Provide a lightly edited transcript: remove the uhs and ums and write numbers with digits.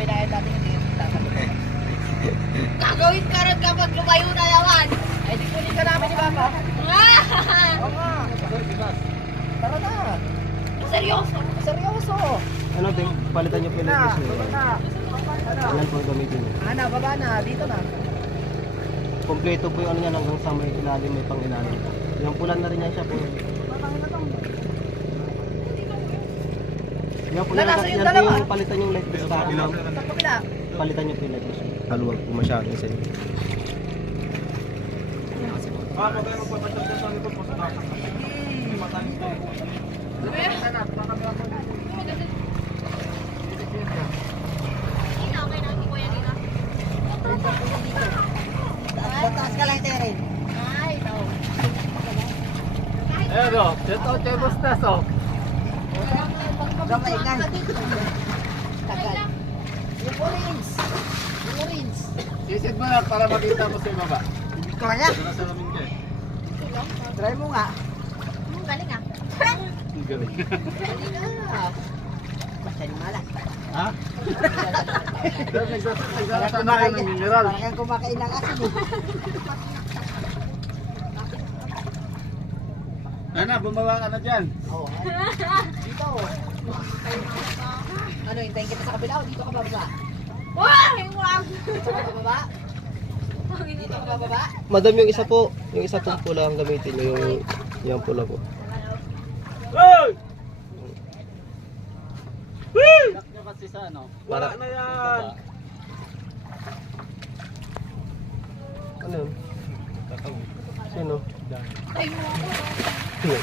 pinahin natin hindi. Gagawin ka rin kapag lumayo na naman. Ay, di kunin ka namin ni Papa. Oo nga. Tara na. Seryoso. Seryoso. Ano, Ting? Palitan niyo po yung light switch Baba niyo. na. Ayan po gamitin niyo. Ana, baba na. Dito na. Kompleto po yung ano niya hanggang sa may ilalim, may pang ilalim. Yung pulan na rin yan siya po. Yan po, Nasa yung yan po dalawa. yung palitan yung light switch sa akin. Sa kapila. Palitan niyo po yung light switch. Haluwag po masyado sa inyo. Taas ka lang, Tere. Ay, no. Ayan o, set out yung bustas o. Gamay ka. Tagal. Yung orange. Yung orange. Sisid mo lang para makita mo sa baba. Hindi ko kaya. Ito na sa lamin ka eh. Try mo nga. Galing ah. Ang galing. Basta di malas. Ha? Nagsasama tayo ng mineral. Parang kumakain ng asin eh. Ana, bumaba ka na dyan. Oo. Dito. Ano, hintayin kita sa kabila o dito ka bababa? Wow! Wow! Dito ka bababa? Dito ka bababa? Madam, yung isa po, yung isa pong pula ang gamitin niyo, yung pula po. Hey! Lock nyo kasi sa ano? Wala na yan! Ano yun? Sino? Ay mo ako. Sino?